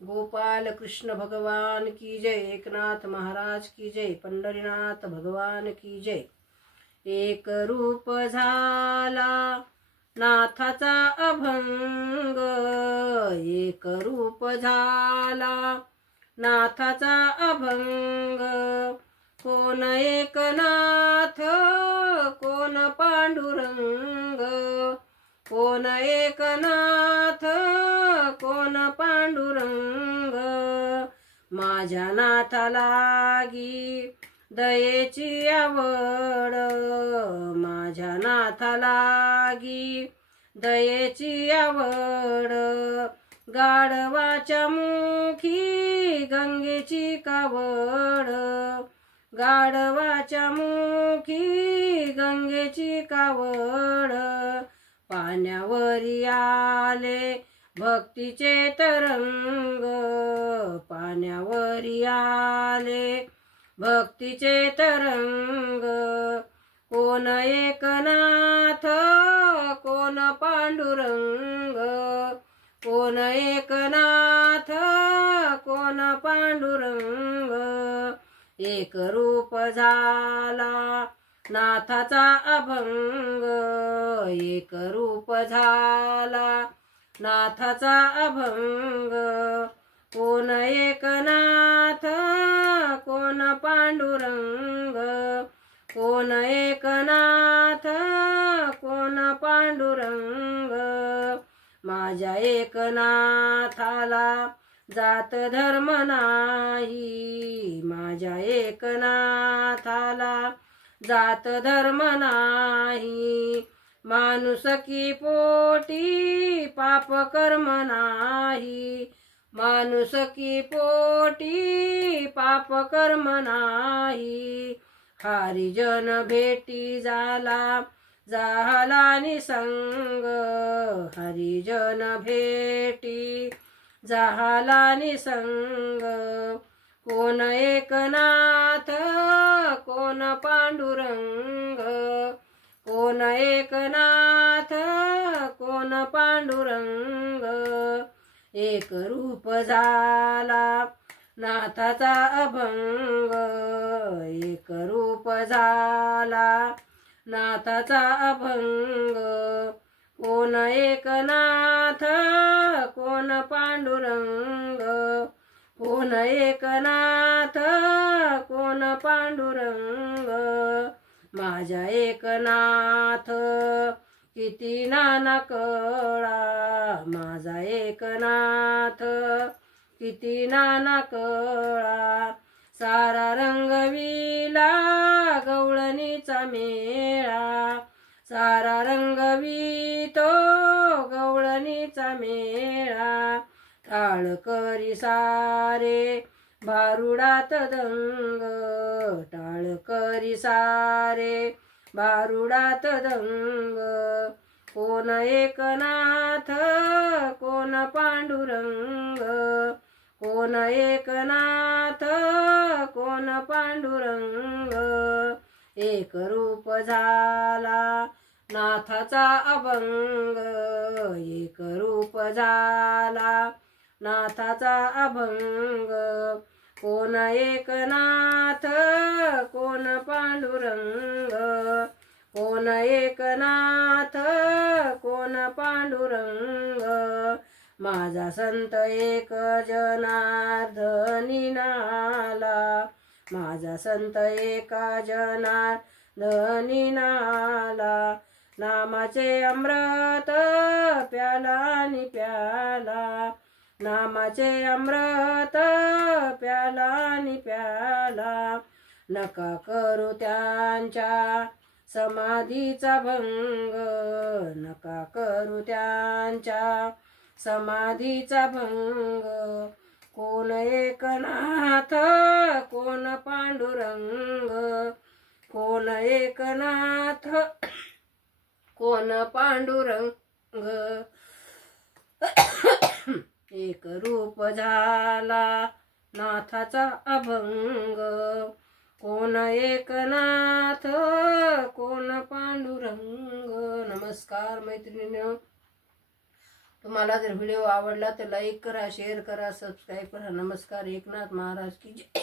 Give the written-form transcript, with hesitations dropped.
गोपाल कृष्ण भगवान की जय। एकनाथ महाराज की जय। पंढरीनाथ भगवान की जय। एक रूप झाला नाथाचा अभंग, एक रूप झाला नाथाचा अभंग। कोण एकनाथ कोण पांडुरंग, कोण एकनाथ कोण पांडुरंग। माझ्या नाथा लागी दयेची आवड, माझ्या नाथा लागी दयेची आवड। गाढवाच्या मुखी गंगेची कावड, गाढवाच्या मुखी गंगेची कावड। पाण्यावरी आले भक्तीचे तरंग, पाण्यावरी आले भक्तीचे तरंग। कोण एकनाथ कोण पांडुरंग, कोण एकनाथ कोण पांडुरंग। एक रूप झाला नाथाचा अभंग, एक रूप झाला नाथाचा अभंग। कोण एकनाथ कोण पांडुरंग, कोण एकनाथ कोण पांडुरंग। माझ्या एकनाथाला जात धर्म नाही, माझ्या एकनाथाला जात धर्म नाही। माणुसकी पोटी पाप कर्म नाही, माणुसकी पोटी पाप कर्म नाही। हरिजन भेटी झाला झाला निसंग, हरिजन भेटी झाला निसंग। कोण एकनाथ कोण पांडुरंग, कोण एकनाथ कोण पांडुरंग। एक रूप झाला नाथाचा अभंग, एक रूप झाला नाथाचा अभंग। कोण एकनाथ कोण पांडुरंग, कोण एकनाथ कोण पांडुरंग। माझ्या एकनाथ किती नाना कळा, माझा एकनाथ किती नाना कळा। सारा रंगविला गवळणीचा मेळा, सारा रंगवितो गवळणीचा मेळा। टाळ करी सारे भारुडात दंग, टाळ करी सारे भारुडात दंग। कोण एकनाथ कोण पांडुरंग, कोण एकनाथ कोण पांडुरंग। एक रूप झाला नाथाचा अभंग, एक रूप झाला नाथाचा अभंग। कोण एकनाथ कोण पांडुरंग, कोण एकनाथ कोण पांडुरंग। माझा संत एक जनार्दनी नाला, माझा संत एका जनार्दनी नाला। नामाचे अमृत प्याला आणि प्याला, नामाचे अमृत प्याला आणि प्याला। नका करू त्यांच्या समाधीचा भंग, नका करू त्यांच्या समाधीचा भंग। कोण एकनाथ कोण पांडुरंग, कोण एकनाथ कोण पांडुरंग। एक रूप झाला नाथाचा अभंग, कोण एकनाथ कोण पांडुरंग। नमस्कार मैत्रिणींनो, तुम्हाला जर व्हिडिओ आवडला तर लाईक करा, शेअर करा, सबस्क्राईब करा. नमस्कार. एकनाथ महाराज की जय.